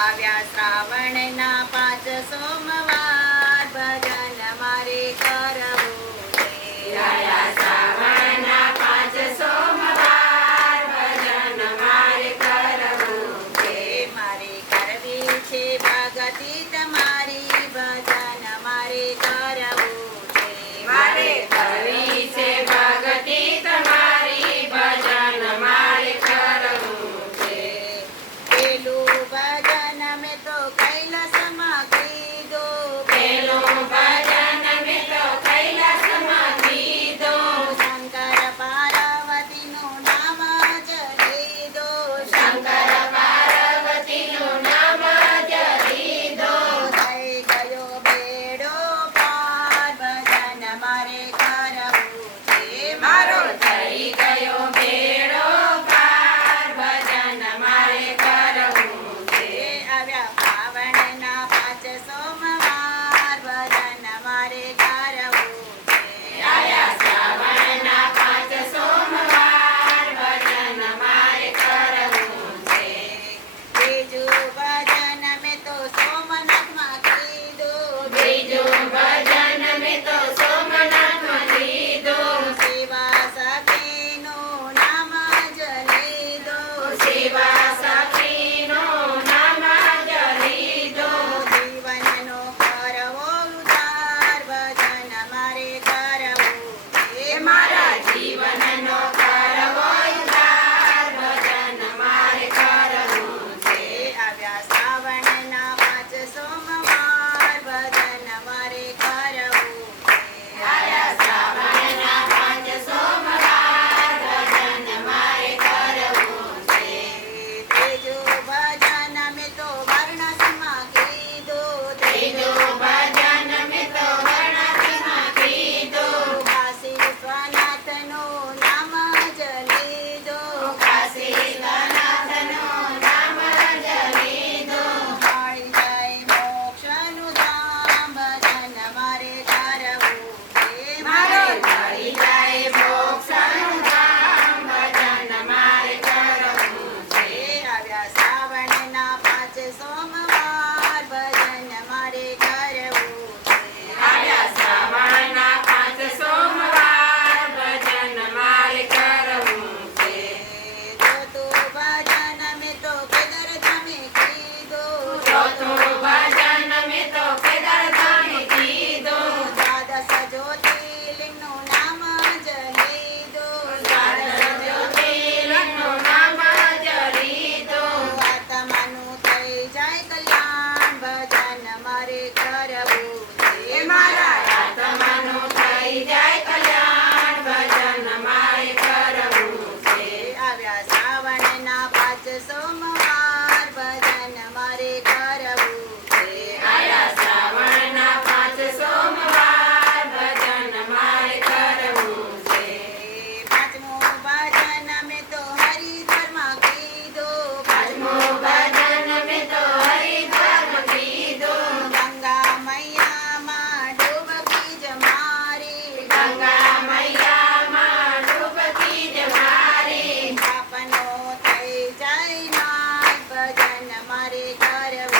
આવ્યા શ્રાવણના 5 સોમવાર ભજન મારે કરવું છે. આવ્યા શ્રાવણના 5 સોમવાર ભજન મારે કરવું છે. મારે કરવી છે ભગતી તમારી ભજન મારે કરવું છે. મારે કરવી છે ભક્તિ તમારી ભજન મારે કરવું છે. પેલું ભજન મેં તો કૈલાસમાં કીધું. પેલું ભજન મેં તો કૈલાસમાં કીધું. શંકર પાર્વતીનું નામ જ લીધું. શંકર પાર્વતીનું નામ જ લીધું. થઈ ગયો બેડો પાર ભજન મારે કરવું છે. મારો થઈ ગયો બેડો પાર ભજન મારે કરવું છે. આવ્યા શ્રાવણના 5 સોમવાર ભજન મારે કરવું છે. આવ્યા શ્રાવણના 5 સોમવાર ભજન મારે કરવું છે. બીજું ભજન મેં તો સોમનાથમાં કીધું. બીજું ભજન મેં તો સોમનાથમાં લીધું. શિવા સખીનું નામ જ લીધું. શિવા સખીનું નામ જ લીધું. જીવનનો કરવો ઉદ્ધાર ભજન મારે કરવું છે. મારા જીવનનો કરવો ઉદ્ધાર ભજન મારે કરવું છે. આવ્યા શ્રાવણના 5 સોમવાર ભજન મારે કરવું છે. આવ્યા શ્રાવણના 5 સોમવાર ભજન મારે કરવું છે. ત્રીજું ભજન મેં તો વારાણસીમાં કીધું. ત્રીજું ભજન મેં તો વારાણસીમાં કીધું. કાશી વિશ્વનાથનું નામ જ લીધું. કાશી વિશ્વનાથનું નામ જ લીધું. મળી જાય મોક્ષનું ધામ ભજન મારે કરવું છે. મારો મળી જાય મોક્ષનું ધામ ભજન મારે કરવું છે. આવ્યા શ્રાવણના 5 સોમવાર ભજન મારે કરવું છે. આવ્યા શ્રાવણના 5 સોમવાર ભજન મારે કરવું છે. ચોથું ભજન મેં તો કેદારધામે કીધું. ચોથું ભજન મેં તો કેદારધામે કીધું. દ્વાદશ જ્યોતિર્લિંગનું નામ જ લીધું. દ્વાદશ જ્યોતિર્લિંગનું નામ જ લીધું. આત્માનું થઈ જાય કલ્યાણ ભજન મારે કરવું છે. મારા આત્માનું થઈ જાય કલ્યાણ ભજન મારે કરવું છે. આવ્યા શ્રાવણના 5 સોમવાર ભજન મારે કરવું છે. આવ્યા શ્રાવણના 5 સોમવાર ભજન મારે કરવું છે. પાંચમું ભજન મેં તો હરિદ્વારમાં કીધું. પાંચમું ભજન મેં તો હરિદ્વારમાં કીધું. ગંગા મૈયામાં ડૂબકી જ મારી. ગંગા મૈયામાં ડૂબકી જ મારી. પાપનો થઈ જાય નાશ ભજન મારે કરવું